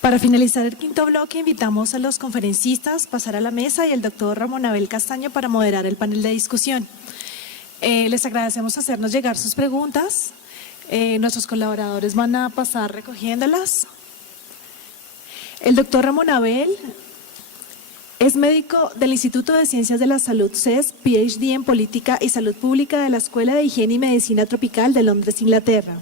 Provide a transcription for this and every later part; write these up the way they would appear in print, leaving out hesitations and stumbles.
Para finalizar el quinto bloque, invitamos a los conferencistas a pasar a la mesa y el doctor Ramón Abel Castaño para moderar el panel de discusión. Les agradecemos hacernos llegar sus preguntas. Nuestros colaboradores van a pasar recogiéndolas. El doctor Ramón Abel es médico del Instituto de Ciencias de la Salud CES, PhD en Política y Salud Pública de la Escuela de Higiene y Medicina Tropical de Londres, Inglaterra.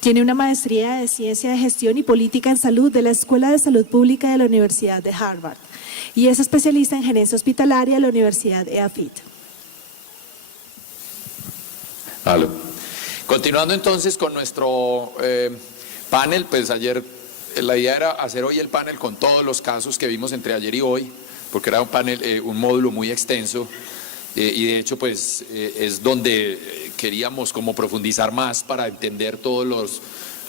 Tiene una maestría de Ciencia de Gestión y Política en Salud de la Escuela de Salud Pública de la Universidad de Harvard y es especialista en gerencia hospitalaria de la Universidad EAFIT. Aló. Continuando entonces con nuestro panel, pues ayer la idea era hacer hoy el panel con todos los casos que vimos entre ayer y hoy, porque era un panel, un módulo muy extenso. Y de hecho pues es donde queríamos como profundizar más para entender todos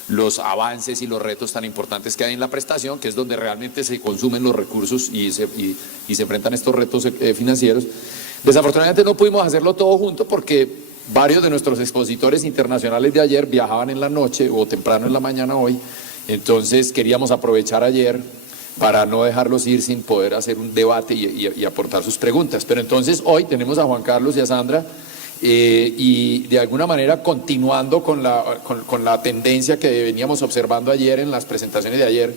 los avances y los retos tan importantes que hay en la prestación, que es donde realmente se consumen los recursos y se enfrentan estos retos financieros. Desafortunadamente no pudimos hacerlo todo junto porque varios de nuestros expositores internacionales de ayer viajaban en la noche o temprano en la mañana hoy, entonces queríamos aprovechar ayer para no dejarlos ir sin poder hacer un debate y aportar sus preguntas. Pero entonces hoy tenemos a Juan Carlos y a Sandra y de alguna manera continuando con la tendencia que veníamos observando ayer en las presentaciones de ayer,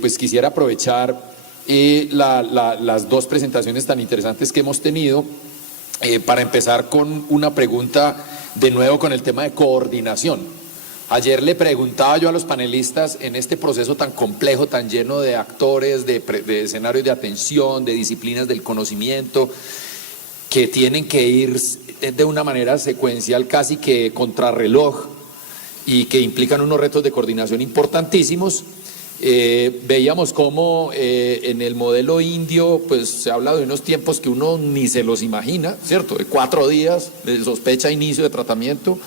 pues quisiera aprovechar las dos presentaciones tan interesantes que hemos tenido para empezar con una pregunta de nuevo con el tema de coordinación. Ayer le preguntaba yo a los panelistas en este proceso tan complejo, tan lleno de actores, de escenarios de atención, de disciplinas del conocimiento, que tienen que ir de una manera secuencial casi que contrarreloj y que implican unos retos de coordinación importantísimos. Veíamos cómo en el modelo indio pues se habla de unos tiempos que uno ni se los imagina, ¿cierto? De 4 días de sospecha a inicio de tratamiento.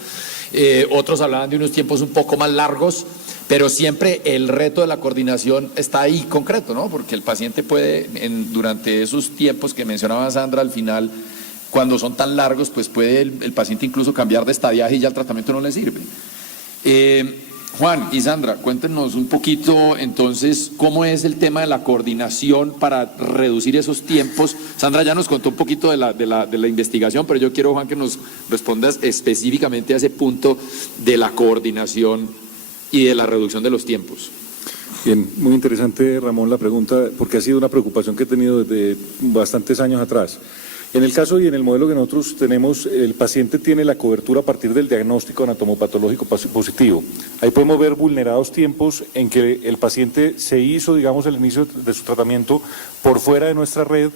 Otros hablaban de unos tiempos un poco más largos, pero siempre el reto de la coordinación está ahí concreto, ¿no? Porque el paciente puede, durante esos tiempos que mencionaba Sandra, al final, cuando son tan largos, pues puede el paciente incluso cambiar de estadiaje y ya el tratamiento no le sirve. Juan y Sandra, cuéntenos un poquito entonces cómo es el tema de la coordinación para reducir esos tiempos. Sandra ya nos contó un poquito de la investigación, pero yo quiero, Juan, que nos respondas específicamente a ese punto de la coordinación y de la reducción de los tiempos. Bien, muy interesante, Ramón, la pregunta, porque ha sido una preocupación que he tenido desde bastantes años atrás. En el caso y en el modelo que nosotros tenemos, el paciente tiene la cobertura a partir del diagnóstico anatomopatológico positivo. Ahí podemos ver vulnerados tiempos en que el paciente se hizo, digamos, el inicio de su tratamiento por fuera de nuestra red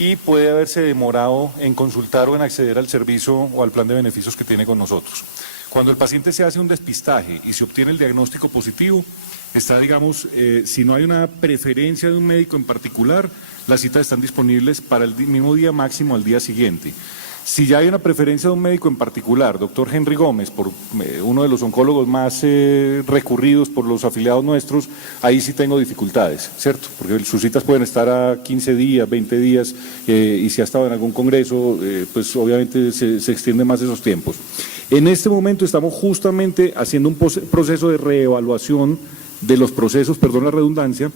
y puede haberse demorado en consultar o en acceder al servicio o al plan de beneficios que tiene con nosotros. Cuando el paciente se hace un despistaje y se obtiene el diagnóstico positivo, está, digamos, si no hay una preferencia de un médico en particular, las citas están disponibles para el mismo día, máximo al día siguiente. Si ya hay una preferencia de un médico en particular, doctor Henry Gómez, por uno de los oncólogos más recurridos por los afiliados nuestros, ahí sí tengo dificultades, ¿cierto? Porque sus citas pueden estar a 15 días, 20 días, y si ha estado en algún congreso, pues obviamente se extienden más esos tiempos. En este momento estamos justamente haciendo un proceso de reevaluación de los procesos, perdón la redundancia,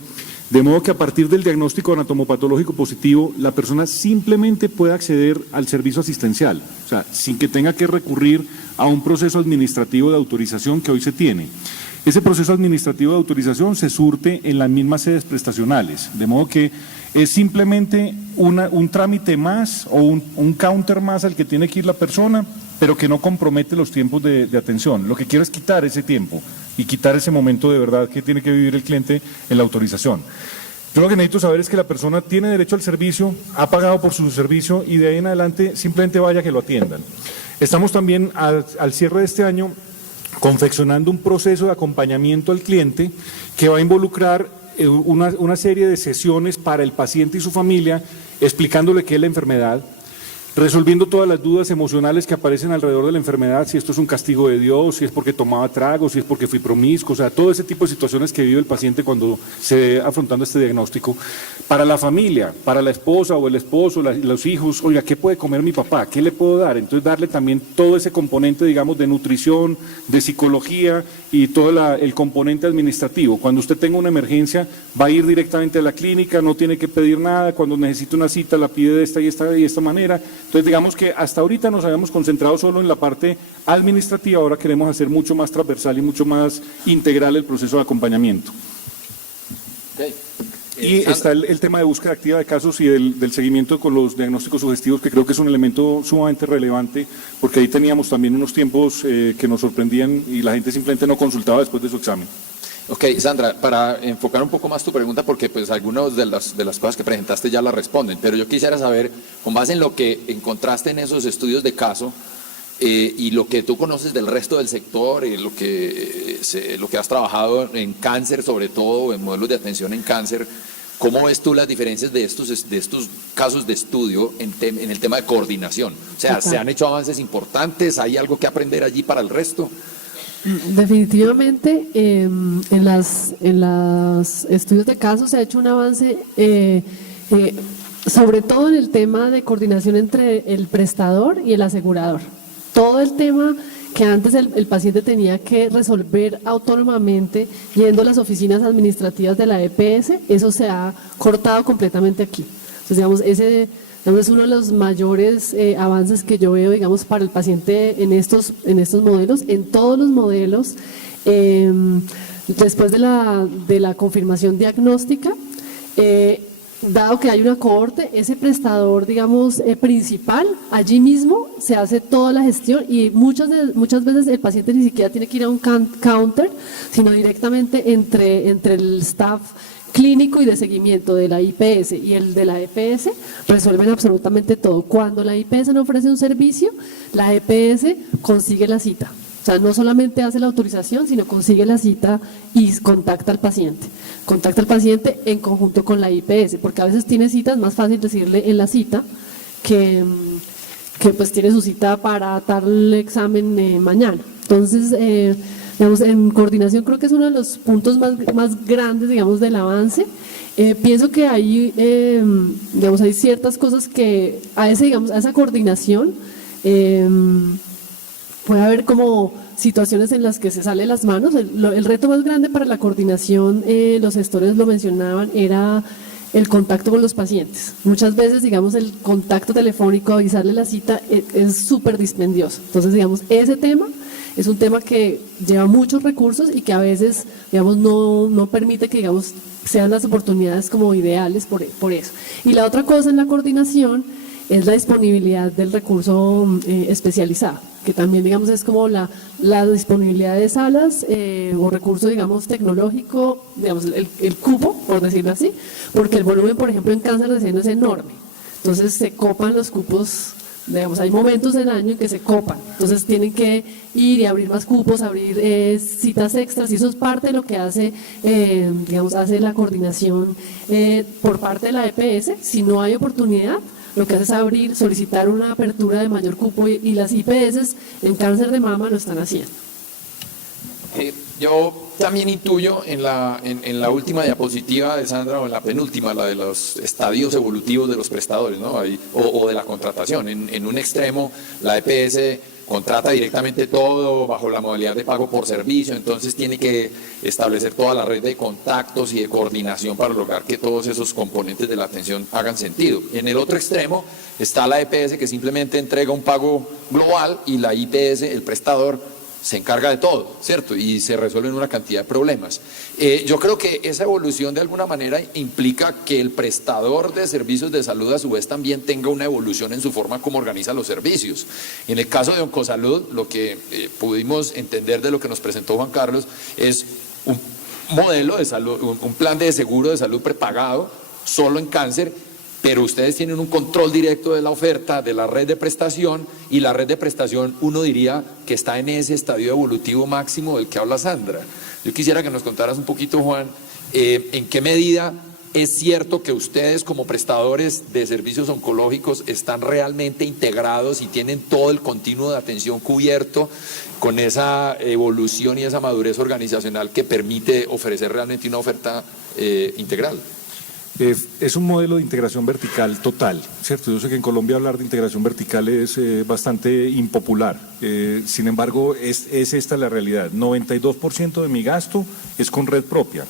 de modo que a partir del diagnóstico anatomopatológico positivo, la persona simplemente puede acceder al servicio asistencial, o sea, sin que tenga que recurrir a un proceso administrativo de autorización que hoy se tiene. Ese proceso administrativo de autorización se surte en las mismas sedes prestacionales, de modo que es simplemente un trámite más o un counter más al que tiene que ir la persona, pero que no compromete los tiempos de atención. Lo que quiero es quitar ese tiempo y quitar ese momento de verdad que tiene que vivir el cliente en la autorización. Yo lo que necesito saber es que la persona tiene derecho al servicio, ha pagado por su servicio y de ahí en adelante simplemente vaya que lo atiendan. Estamos también al cierre de este año confeccionando un proceso de acompañamiento al cliente que va a involucrar una serie de sesiones para el paciente y su familia explicándole qué es la enfermedad, resolviendo todas las dudas emocionales que aparecen alrededor de la enfermedad, si esto es un castigo de Dios, si es porque tomaba tragos, si es porque fui promiscuo, o sea, todo ese tipo de situaciones que vive el paciente cuando se ve afrontando este diagnóstico. Para la familia, para la esposa o el esposo, los hijos, oiga, ¿qué puede comer mi papá? ¿Qué le puedo dar? Entonces darle también todo ese componente, digamos, de nutrición, de psicología y todo el componente administrativo. Cuando usted tenga una emergencia, va a ir directamente a la clínica, no tiene que pedir nada, cuando necesite una cita la pide de esta y esta manera. Entonces, digamos que hasta ahorita nos habíamos concentrado solo en la parte administrativa, ahora queremos hacer mucho más transversal y mucho más integral el proceso de acompañamiento. Okay. Y está el tema de búsqueda activa de casos y del seguimiento con los diagnósticos sugestivos, que creo que es un elemento sumamente relevante, porque ahí teníamos también unos tiempos que nos sorprendían y la gente simplemente no consultaba después de su examen. Ok, Sandra, para enfocar un poco más tu pregunta, porque pues algunas de las cosas que presentaste ya las responden, pero yo quisiera saber, con base en lo que encontraste en esos estudios de caso y lo que tú conoces del resto del sector y lo que has trabajado en cáncer, sobre todo en modelos de atención en cáncer, ¿cómo ves tú las diferencias de estos casos de estudio en el tema de coordinación? O sea, ¿se han hecho avances importantes? ¿Hay algo que aprender allí para el resto? Definitivamente en los estudios de casos se ha hecho un avance sobre todo en el tema de coordinación entre el prestador y el asegurador. Todo el tema que antes el paciente tenía que resolver autónomamente yendo a las oficinas administrativas de la EPS, eso se ha cortado completamente aquí. Entonces, digamos, ese es uno de los mayores avances que yo veo, digamos, para el paciente en estos modelos, en todos los modelos. Después de la confirmación diagnóstica, dado que hay una cohorte, ese prestador, digamos, principal, allí mismo se hace toda la gestión y muchas veces el paciente ni siquiera tiene que ir a un counter, sino directamente entre el staff clínico y de seguimiento de la IPS y el de la EPS resuelven absolutamente todo. Cuando la IPS no ofrece un servicio, la EPS consigue la cita. O sea, no solamente hace la autorización, sino consigue la cita y contacta al paciente. Contacta al paciente en conjunto con la IPS, porque a veces tiene citas, más fácil decirle en la cita que pues tiene su cita para tal examen mañana. Entonces, digamos, en coordinación creo que es uno de los puntos más grandes, digamos, del avance. Pienso que hay, digamos, hay ciertas cosas que a esa coordinación puede haber como situaciones en las que se sale las manos. El reto más grande para la coordinación, los gestores lo mencionaban, era el contacto con los pacientes. Muchas veces, digamos, el contacto telefónico, avisarle la cita, es súper dispendioso. Entonces, digamos, ese tema es un tema que lleva muchos recursos y que a veces, digamos, no permite que, digamos, sean las oportunidades como ideales por eso. Y la otra cosa en la coordinación es la disponibilidad del recurso especializado, que también, digamos, es como la disponibilidad de salas o recurso, digamos, tecnológico, digamos, el cupo, por decirlo así, porque el volumen, por ejemplo, en cáncer de seno es enorme. Entonces se copan los cupos, digamos, hay momentos del año en que se copan, entonces tienen que ir y abrir más cupos, abrir citas extras, y eso es parte de lo que hace, digamos, hace la coordinación por parte de la EPS. Si no hay oportunidad, lo que hace es abrir, solicitar una apertura de mayor cupo y las IPS en cáncer de mama lo están haciendo. Yo también intuyo en la última diapositiva de Sandra, o en la penúltima, la de los estadios evolutivos de los prestadores, ¿no? o de la contratación. En un extremo, la EPS contrata directamente todo bajo la modalidad de pago por servicio, entonces tiene que establecer toda la red de contactos y de coordinación para lograr que todos esos componentes de la atención hagan sentido. En el otro extremo está la EPS, que simplemente entrega un pago global, y la IPS, el prestador, se encarga de todo, ¿cierto? Y se resuelven una cantidad de problemas. Yo creo que esa evolución de alguna manera implica que el prestador de servicios de salud a su vez también tenga una evolución en su forma como organiza los servicios. En el caso de Oncosalud, lo que pudimos entender de lo que nos presentó Juan Carlos es un modelo de salud, un plan de seguro de salud prepagado solo en cáncer, pero ustedes tienen un control directo de la oferta, de la red de prestación, y la red de prestación, uno diría que está en ese estadio evolutivo máximo del que habla Sandra. Yo quisiera que nos contaras un poquito, Juan, en qué medida ¿es cierto que ustedes como prestadores de servicios oncológicos están realmente integrados y tienen todo el continuo de atención cubierto con esa evolución y esa madurez organizacional que permite ofrecer realmente una oferta integral? Es un modelo de integración vertical total, ¿cierto? Yo sé que en Colombia hablar de integración vertical es bastante impopular, sin embargo es esta la realidad. 92% de mi gasto es con red propia,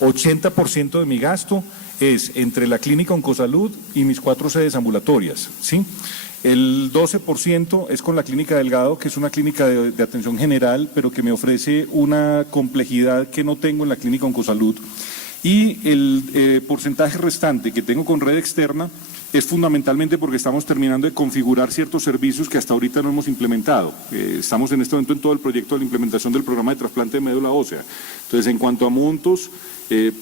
80% de mi gasto es entre la clínica Oncosalud y mis 4 sedes ambulatorias, ¿sí? El 12% es con la clínica Delgado, que es una clínica de atención general, pero que me ofrece una complejidad que no tengo en la clínica Oncosalud. Y el porcentaje restante que tengo con red externa es fundamentalmente porque estamos terminando de configurar ciertos servicios que hasta ahorita no hemos implementado. Estamos en este momento en todo el proyecto de la implementación del programa de trasplante de médula ósea. Entonces, en cuanto a montos,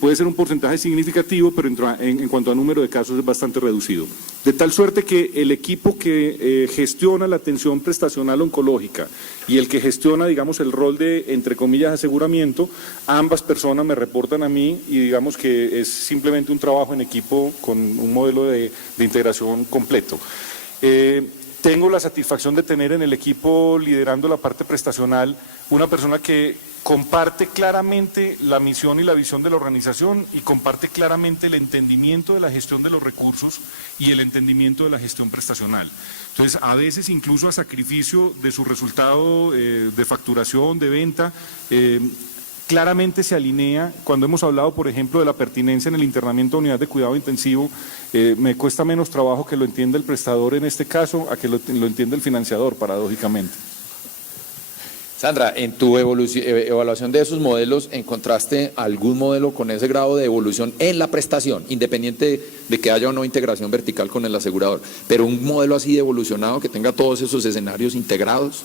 puede ser un porcentaje significativo, pero en cuanto a número de casos es bastante reducido. De tal suerte que el equipo que gestiona la atención prestacional oncológica y el que gestiona, digamos, el rol de, entre comillas, aseguramiento, ambas personas me reportan a mí y digamos que es simplemente un trabajo en equipo con un modelo de integración completo. Tengo la satisfacción de tener en el equipo liderando la parte prestacional una persona que comparte claramente la misión y la visión de la organización y comparte claramente el entendimiento de la gestión de los recursos y el entendimiento de la gestión prestacional. Entonces, a veces incluso a sacrificio de su resultado de facturación, de venta, claramente se alinea. Cuando hemos hablado, por ejemplo, de la pertinencia en el internamiento a unidad de cuidado intensivo, me cuesta menos trabajo que lo entienda el prestador en este caso a que lo entienda el financiador, paradójicamente. Sandra, en tu evaluación de esos modelos, ¿encontraste algún modelo con ese grado de evolución en la prestación, independiente de que haya o no integración vertical con el asegurador, pero un modelo así de evolucionado que tenga todos esos escenarios integrados?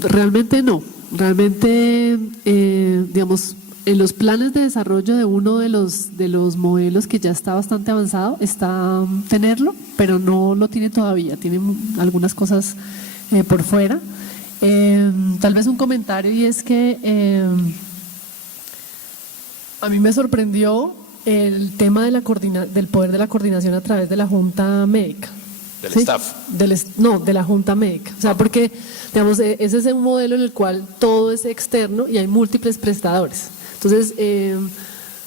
Realmente no. Realmente, digamos, en los planes de desarrollo de uno de los modelos que ya está bastante avanzado, está tenerlo, pero no lo tiene todavía. Tiene algunas cosas por fuera. Tal vez un comentario, y es que a mí me sorprendió el tema de del poder de la coordinación a través de la Junta Médica. ¿Del ¿sí? staff? No, de la Junta Médica. O sea, porque, digamos, ese es un modelo en el cual todo es externo y hay múltiples prestadores. Entonces,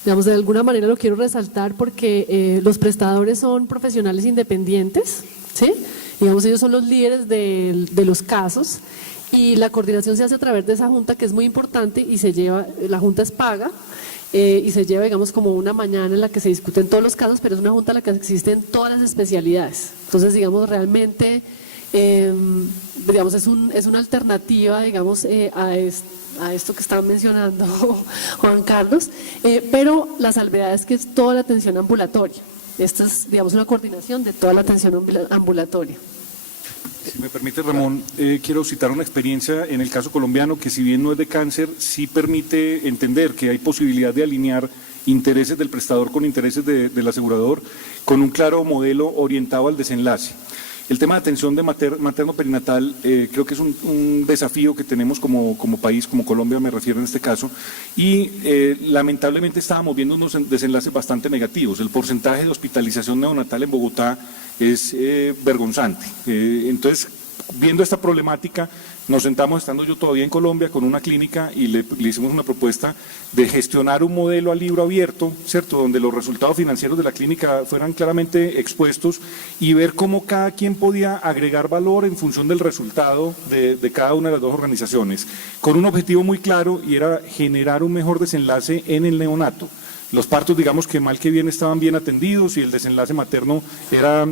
digamos, de alguna manera lo quiero resaltar porque los prestadores son profesionales independientes, ¿sí? Digamos, ellos son los líderes de los casos. Y la coordinación se hace a través de esa junta, que es muy importante, y la junta es paga y se lleva, digamos, como una mañana en la que se discuten todos los casos, pero es una junta en la que existen todas las especialidades. Entonces, digamos, realmente, digamos, es una alternativa, digamos, a esto que estaba mencionando Juan Carlos, pero la salvedad es que es toda la atención ambulatoria. Esta es, digamos, una coordinación de toda la atención ambulatoria. Si me permite, Ramón, quiero citar una experiencia en el caso colombiano que, si bien no es de cáncer, sí permite entender que hay posibilidad de alinear intereses del prestador con intereses del asegurador, con un claro modelo orientado al desenlace. El tema de atención de materno-perinatal creo que es un desafío que tenemos como país, como Colombia me refiero en este caso, y lamentablemente estábamos viendo unos desenlaces bastante negativos. El porcentaje de hospitalización neonatal en Bogotá es vergonzante. Entonces, viendo esta problemática, nos sentamos, estando yo todavía en Colombia, con una clínica y le hicimos una propuesta de gestionar un modelo a libro abierto, ¿cierto?, donde los resultados financieros de la clínica fueran claramente expuestos y ver cómo cada quien podía agregar valor en función del resultado de cada una de las dos organizaciones, con un objetivo muy claro, y era generar un mejor desenlace en el neonato. Los partos, digamos que mal que bien, estaban bien atendidos y el desenlace materno era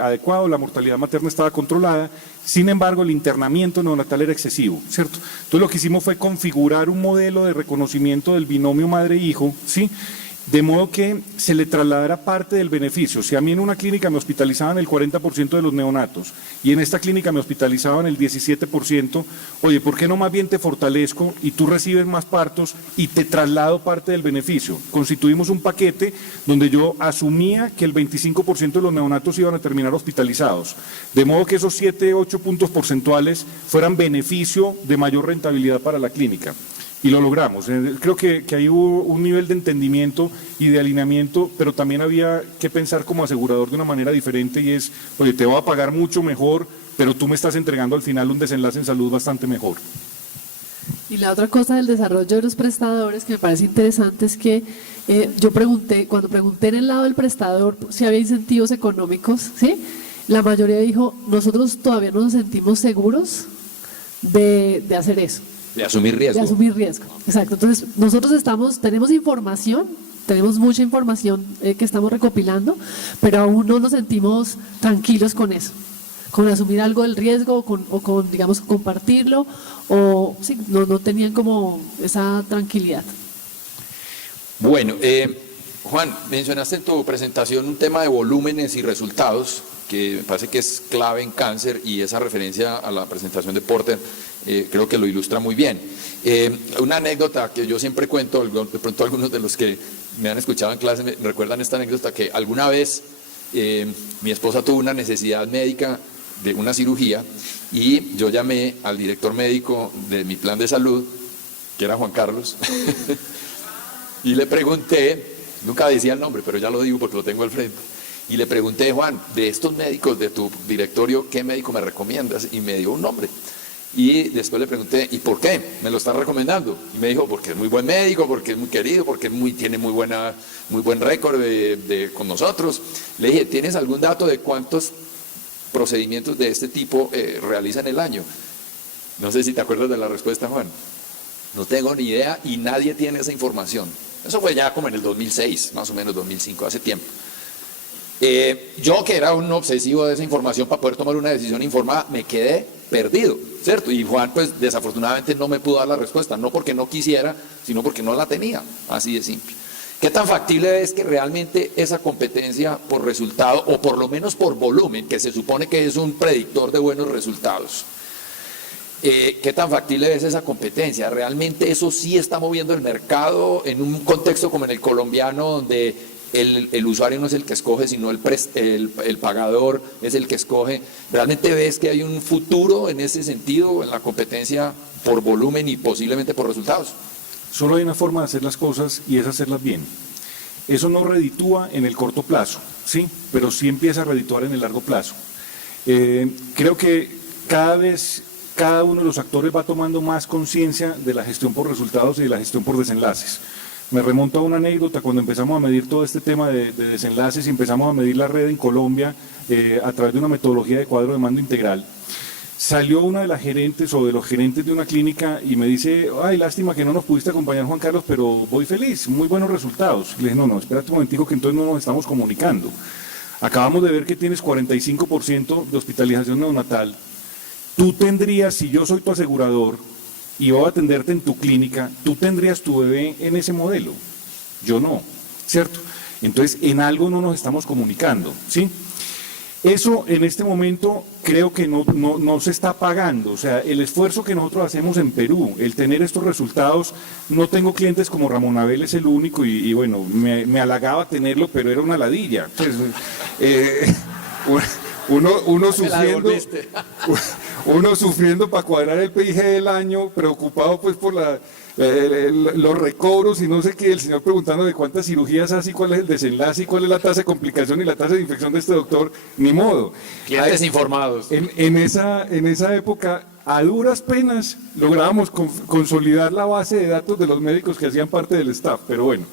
adecuado, la mortalidad materna estaba controlada. Sin embargo, el internamiento neonatal era excesivo, ¿cierto? Entonces, lo que hicimos fue configurar un modelo de reconocimiento del binomio madre-hijo, ¿sí?, de modo que se le trasladara parte del beneficio. Si a mí en una clínica me hospitalizaban el 40% de los neonatos y en esta clínica me hospitalizaban el 17%, oye, ¿por qué no más bien te fortalezco y tú recibes más partos y te traslado parte del beneficio? Constituimos un paquete donde yo asumía que el 25% de los neonatos iban a terminar hospitalizados, de modo que esos 7, 8 puntos porcentuales fueran beneficio de mayor rentabilidad para la clínica. y lo logramos. Creo que ahí hubo un nivel de entendimiento y de alineamiento, pero también había que pensar como asegurador de una manera diferente y es, oye, te voy a pagar mucho mejor, pero tú me estás entregando al final un desenlace en salud bastante mejor. Y la otra cosa del desarrollo de los prestadores que me parece interesante es que yo pregunté, cuando pregunté en el lado del prestador si había incentivos económicos, ¿sí? La mayoría dijo, nosotros todavía no nos sentimos seguros de hacer eso. De asumir riesgo. De asumir riesgo, exacto. Entonces, nosotros tenemos información, tenemos mucha información que estamos recopilando, pero aún no nos sentimos tranquilos con eso, con asumir algo del riesgo o con digamos, compartirlo, o sí, no tenían como esa tranquilidad. Bueno, Juan, mencionaste en tu presentación un tema de volúmenes y resultados, que me parece que es clave en cáncer, y esa referencia a la presentación de Porter creo que lo ilustra muy bien. Una anécdota que yo siempre cuento, de pronto algunos de los que me han escuchado en clase me recuerdan esta anécdota, que alguna vez mi esposa tuvo una necesidad médica de una cirugía y yo llamé al director médico de mi plan de salud, que era Juan Carlos, y le pregunté, nunca decía el nombre, pero ya lo digo porque lo tengo al frente, y le pregunté, Juan, de estos médicos de tu directorio, ¿qué médico me recomiendas? Y me dio un nombre. Y después le pregunté, ¿y por qué me lo están recomendando? Y me dijo, porque es muy buen médico, porque es muy querido, porque tiene muy buen récord con nosotros. Le dije, ¿tienes algún dato de cuántos procedimientos de este tipo realizan el año? No sé si te acuerdas de la respuesta, Juan. No tengo ni idea y nadie tiene esa información. Eso fue ya como en el 2006, más o menos 2005, hace tiempo. Yo, que era un obsesivo de esa información para poder tomar una decisión informada, me quedé perdido, ¿cierto? Y Juan, pues desafortunadamente no me pudo dar la respuesta, no porque no quisiera, sino porque no la tenía, así de simple. ¿Qué tan factible es que realmente esa competencia por resultado, o por lo menos por volumen, que se supone que es un predictor de buenos resultados, qué tan factible es esa competencia? ¿Realmente eso sí está moviendo el mercado en un contexto como en el colombiano, donde el usuario no es el que escoge, sino el pagador es el que escoge? ¿Realmente ves que hay un futuro en ese sentido, en la competencia por volumen y posiblemente por resultados? Solo hay una forma de hacer las cosas y es hacerlas bien. Eso no reditúa en el corto plazo, ¿sí? Pero sí empieza a redituar en el largo plazo. Creo que cada vez cada uno de los actores va tomando más conciencia de la gestión por resultados y de la gestión por desenlaces. Me remonto a una anécdota cuando empezamos a medir todo este tema de desenlaces y empezamos a medir la red en Colombia a través de una metodología de cuadro de mando integral. Salió una de las gerentes o de los gerentes de una clínica y me dice, ay, lástima que no nos pudiste acompañar, Juan Carlos, pero voy feliz, muy buenos resultados. Y le dije, no, espérate un momentico que entonces no nos estamos comunicando. Acabamos de ver que tienes 45% de hospitalización neonatal. Tú tendrías, si yo soy tu asegurador y voy a atenderte en tu clínica, tú tendrías tu bebé en ese modelo. Yo no, ¿cierto? Entonces, en algo no nos estamos comunicando, ¿sí? Eso en este momento creo que no se está pagando. O sea, el esfuerzo que nosotros hacemos en Perú, el tener estos resultados, no tengo clientes como Ramón Abel, es el único, y bueno, me halagaba tenerlo, pero era una ladilla. Pues, uno sufriendo para cuadrar el PIG del año, preocupado pues por los recobros y no sé qué, el señor preguntando de cuántas cirugías hace y cuál es el desenlace y cuál es la tasa de complicación y la tasa de infección de este doctor, ni modo. Clientes informados. En esa época, a duras penas, lográbamos consolidar la base de datos de los médicos que hacían parte del staff, pero bueno.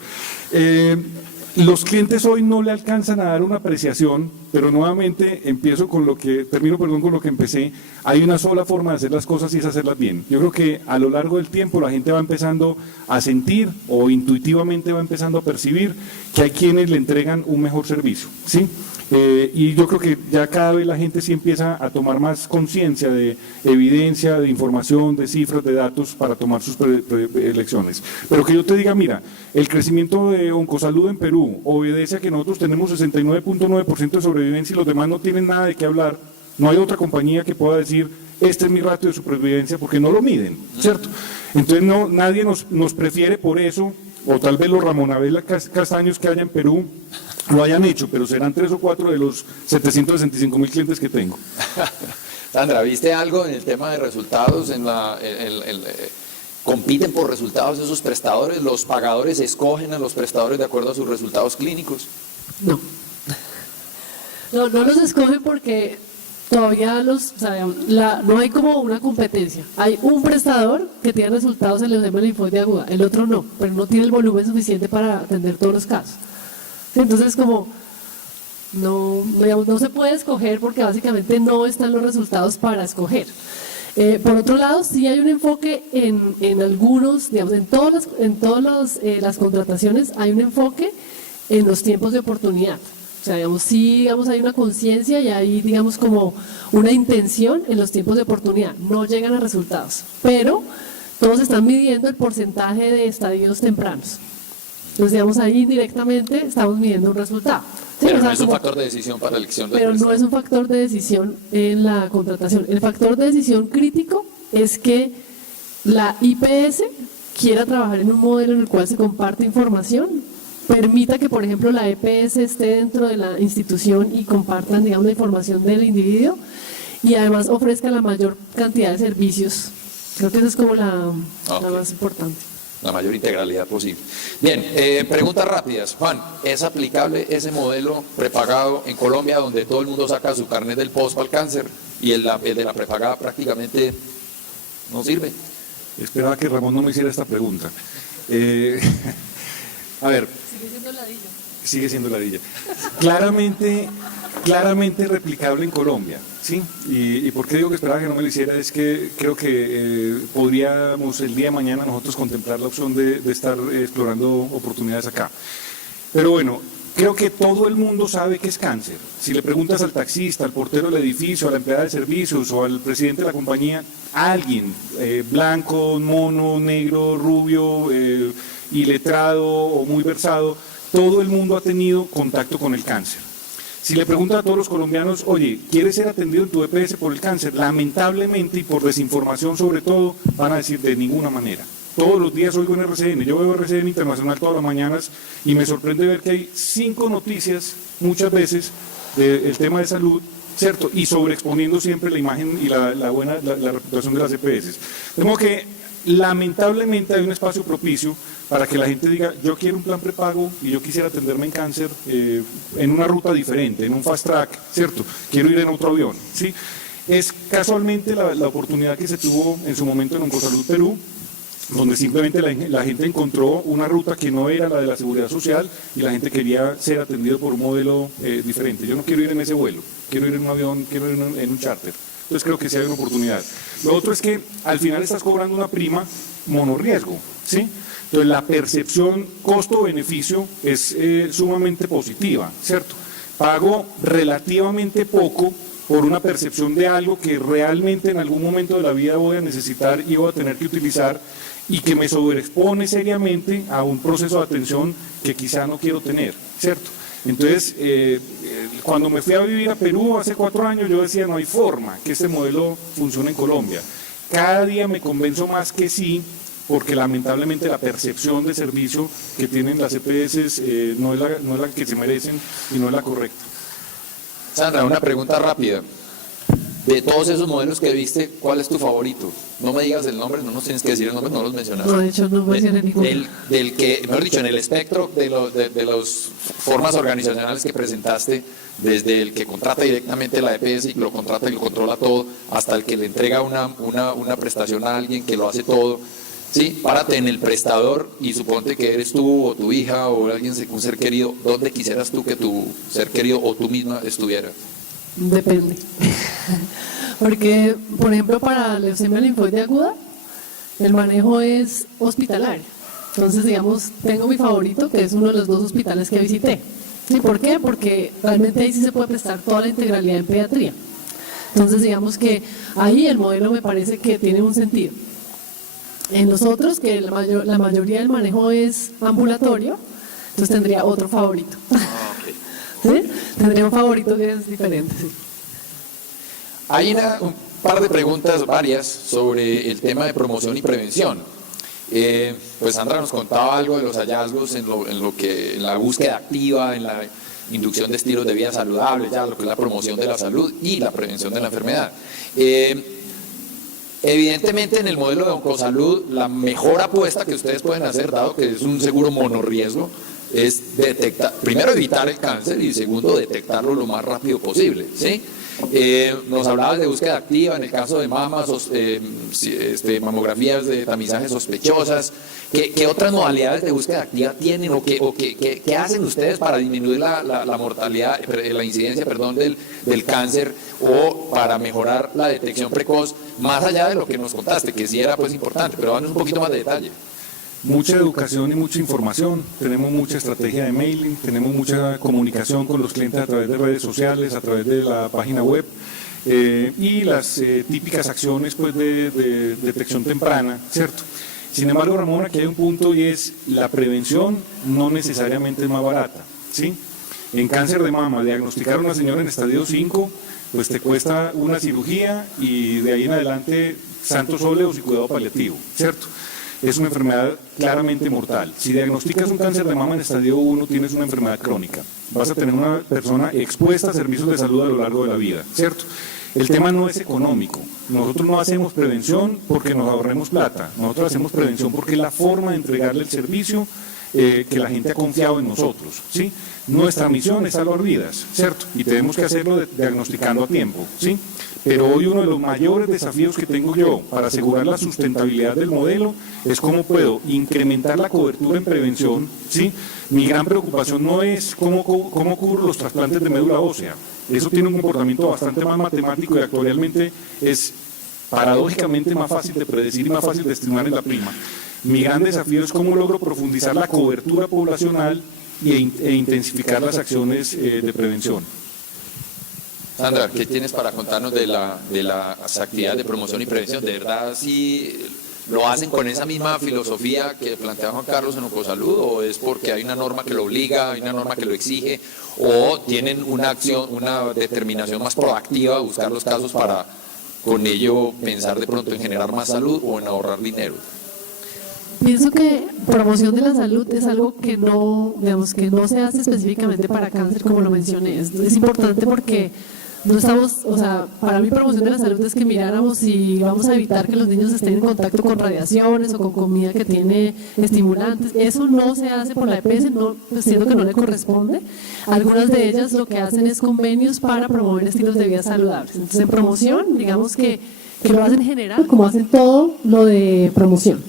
Los clientes hoy no le alcanzan a dar una apreciación, pero nuevamente termino con lo que empecé. Hay una sola forma de hacer las cosas y es hacerlas bien. Yo creo que a lo largo del tiempo la gente va empezando a sentir o intuitivamente va empezando a percibir que hay quienes le entregan un mejor servicio, ¿sí? Y yo creo que ya cada vez la gente sí empieza a tomar más conciencia de evidencia, de información, de cifras, de datos para tomar sus elecciones. Pero que yo te diga, mira, el crecimiento de Oncosalud en Perú obedece a que nosotros tenemos 69.9% de sobrevivencia y los demás no tienen nada de qué hablar. No hay otra compañía que pueda decir, este es mi ratio de supervivencia, porque no lo miden, ¿cierto? Entonces nadie nos prefiere por eso, o tal vez los Ramón Abel Castaños que haya en Perú lo hayan hecho, pero serán 3 o 4 de los 765,000 clientes que tengo. Sandra, ¿viste algo en el tema de resultados ¿Compiten por resultados esos prestadores? ¿Los pagadores escogen a los prestadores de acuerdo a sus resultados clínicos? No. No los escogen porque todavía o sea, no hay como una competencia. Hay un prestador que tiene resultados en leucemia linfoide aguda, el otro no, pero no tiene el volumen suficiente para atender todos los casos. Sí, entonces como no se puede escoger porque básicamente no están los resultados para escoger. Por otro lado, sí hay un enfoque en algunos, digamos, en todas las contrataciones hay un enfoque en los tiempos de oportunidad. O sea, digamos, hay una conciencia y hay, digamos, como una intención en los tiempos de oportunidad. No llegan a resultados, pero todos están midiendo el porcentaje de estadios tempranos. Entonces, digamos, ahí indirectamente estamos midiendo un resultado. Sí, Pero o sea, no es un factor de decisión para la elección del pero no prestador. es un factor de decisión en la contratación. El factor de decisión crítico es que la IPS quiera trabajar en un modelo en el cual se comparte información, permita que, por ejemplo, la EPS esté dentro de la institución y compartan, digamos, la información del individuo y además ofrezca la mayor cantidad de servicios. Creo que esa es como la más importante. La mayor integralidad posible. Bien, preguntas rápidas. Juan, ¿es aplicable ese modelo prepagado en Colombia donde todo el mundo saca su carnet del post para el cáncer y el de la prepagada prácticamente no sirve? Esperaba que Ramón no me hiciera esta pregunta. A ver. Sigue siendo ladilla. Sigue siendo ladilla. Claramente replicable en Colombia, ¿sí? Y por qué digo que esperaba que no me lo hiciera es que creo que podríamos el día de mañana nosotros contemplar la opción de estar explorando oportunidades acá. Pero bueno, creo que todo el mundo sabe que es cáncer. Si le preguntas al taxista, al portero del edificio, a la empleada de servicios o al presidente de la compañía, a alguien, blanco, mono, negro, rubio, iletrado o muy versado, todo el mundo ha tenido contacto con el cáncer. Si le preguntan a todos los colombianos, oye, ¿quieres ser atendido en tu EPS por el cáncer? Lamentablemente y por desinformación sobre todo, van a decir de ninguna manera. Todos los días oigo en RCN, yo veo RCN Internacional todas las mañanas y me sorprende ver que hay 5 noticias muchas veces del tema de salud, ¿cierto? Y sobreexponiendo siempre la imagen y la reputación de las EPS. De modo que lamentablemente hay un espacio propicio para que la gente diga, yo quiero un plan prepago y yo quisiera atenderme en cáncer en una ruta diferente, en un fast track, ¿cierto? Quiero ir en otro avión, ¿sí? Es casualmente la oportunidad que se tuvo en su momento en Oncosalud Perú, donde simplemente la gente encontró una ruta que no era la de la seguridad social y la gente quería ser atendido por un modelo diferente. Yo no quiero ir en ese vuelo, quiero ir en un avión, quiero ir en un charter. Entonces creo que sí hay una oportunidad. Lo otro es que al final estás cobrando una prima monorriesgo, ¿sí? Entonces la percepción costo-beneficio es sumamente positiva, ¿cierto? Pago relativamente poco por una percepción de algo que realmente en algún momento de la vida voy a necesitar y voy a tener que utilizar y que me sobreexpone seriamente a un proceso de atención que quizá no quiero tener, ¿cierto? Entonces, cuando me fui a vivir a Perú hace 4 años, yo decía, no hay forma que este modelo funcione en Colombia. Cada día me convenzo más que sí, porque lamentablemente la percepción de servicio que tienen las EPS no es la que se merecen y no es la correcta. Sandra, una pregunta rápida. De todos esos modelos que viste, ¿cuál es tu favorito? No me digas el nombre, no nos tienes que decir el nombre, no los mencionaste. No, de hecho no mencioné ninguno. Del que, mejor dicho, en el espectro de las formas organizacionales que presentaste, desde el que contrata directamente la EPS y lo contrata y lo controla todo, hasta el que le entrega una prestación a alguien que lo hace todo. Sí, párate en el prestador y suponte que eres tú o tu hija o alguien, un ser querido. ¿Dónde quisieras tú que tu ser querido o tú misma estuviera? Depende. Porque, por ejemplo, para leucemia linfoide aguda, el manejo es hospitalario. Entonces, digamos, tengo mi favorito, que es uno de los 2 hospitales que visité. ¿Sí? ¿Por qué? Porque realmente ahí sí se puede prestar toda la integralidad en pediatría. Entonces, digamos que ahí el modelo me parece que tiene un sentido. En los otros, que la mayoría del manejo es ambulatorio, entonces tendría otro favorito. ¿Sí? Tendría un favorito que es diferente. Sí. Hay un par de preguntas, varias, sobre el tema de promoción y prevención. Pues Sandra nos contaba algo de los hallazgos en la búsqueda activa, en la inducción de estilos de vida saludables, ya lo que es la promoción de la salud y la prevención de la enfermedad. Evidentemente en el modelo de Oncosalud la mejor apuesta que ustedes pueden hacer, dado que es un seguro monorriesgo, es detectar, primero evitar el cáncer y segundo detectarlo lo más rápido posible, ¿sí? Nos hablabas de búsqueda activa en el caso de mamas, mamografías de tamizaje sospechosas. ¿Qué otras modalidades de búsqueda activa tienen o qué hacen ustedes para disminuir la mortalidad, la incidencia, perdón, del cáncer o para mejorar la detección precoz, más allá de lo que nos contaste, que sí era pues importante, pero danos un poquito más de detalle? Mucha educación y mucha información, tenemos mucha estrategia de mailing, tenemos mucha comunicación con los clientes a través de redes sociales, a través de la página web y las típicas acciones pues, de detección temprana, ¿cierto? Sin embargo, Ramón, aquí hay un punto y es la prevención no necesariamente es más barata, ¿sí? En cáncer de mama, diagnosticar a una señora en estadio 5, pues te cuesta una cirugía y de ahí en adelante santos óleos y cuidado paliativo, ¿cierto? Es una enfermedad claramente mortal. Si diagnosticas un cáncer de mama en estadio 1, tienes una enfermedad crónica. Vas a tener una persona expuesta a servicios de salud a lo largo de la vida, ¿cierto? El tema no es económico. Nosotros no hacemos prevención porque nos ahorremos plata. Nosotros hacemos prevención porque es la forma de entregarle el servicio que la gente ha confiado en nosotros, ¿sí? Nuestra misión es salvar vidas, ¿cierto? Y tenemos que hacerlo diagnosticando a tiempo, ¿sí? Pero hoy uno de los mayores desafíos que tengo yo para asegurar la sustentabilidad del modelo es cómo puedo incrementar la cobertura en prevención, ¿sí? Mi gran preocupación no es cómo cubro los trasplantes de médula ósea. Eso tiene un comportamiento bastante más matemático y actualmente es paradójicamente más fácil de predecir y más fácil de estimar en la prima. Mi gran desafío es cómo logro profundizar la cobertura poblacional e intensificar las acciones de prevención. Sandra, ¿qué tienes para contarnos de las actividades de promoción y prevención? ¿De verdad sí lo hacen con esa misma filosofía que plantea Juan Carlos en Oncosalud o es porque hay una norma que lo obliga, hay una norma que lo exige o tienen una acción, una determinación más proactiva de buscar los casos para con ello pensar de pronto en generar más salud o en ahorrar dinero? Pienso que promoción de la salud es algo que no, digamos, que no se hace específicamente para cáncer, como lo mencioné. Es importante porque no estamos, o sea, para mí promoción de la salud es que miráramos si vamos a evitar que los niños estén en contacto con radiaciones o con comida que tiene estimulantes. Eso no se hace por la EPS, no, pues siento que no le corresponde. Algunas de ellas lo que hacen es convenios para promover estilos de vida saludables. Entonces, en promoción, digamos que lo hacen en general, como hacen todo lo de promoción.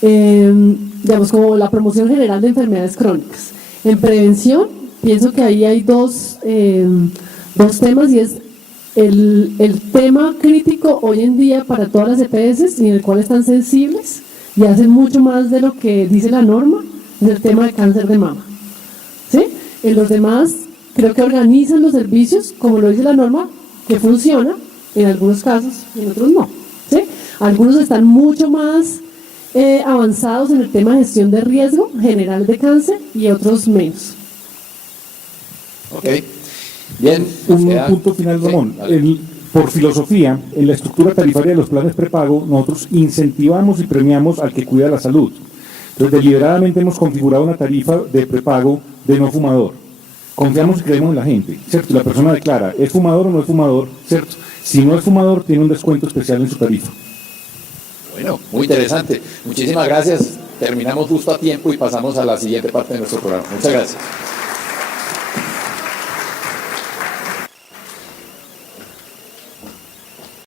Digamos, como la promoción general de enfermedades crónicas. En prevención, pienso que ahí hay dos temas y es el tema crítico hoy en día para todas las EPS y en el cual están sensibles y hacen mucho más de lo que dice la norma, es el tema de cáncer de mama. ¿Sí? En los demás, creo que organizan los servicios, como lo dice la norma, que funciona, en algunos casos, en otros no. ¿Sí? Algunos están mucho más avanzados en el tema de gestión de riesgo general de cáncer y otros menos. Ok, bien. Un punto final, Ramón. Por filosofía, en la estructura tarifaria de los planes prepago, nosotros incentivamos y premiamos al que cuida la salud. Entonces, deliberadamente hemos configurado una tarifa de prepago de no fumador. Confiamos y creemos en la gente, ¿cierto? La persona declara, ¿es fumador o no es fumador? ¿Cierto? Si no es fumador, tiene un descuento especial en su tarifa. Bueno, muy interesante. Muchísimas gracias. Terminamos justo a tiempo y pasamos a la siguiente parte de nuestro programa. Muchas gracias.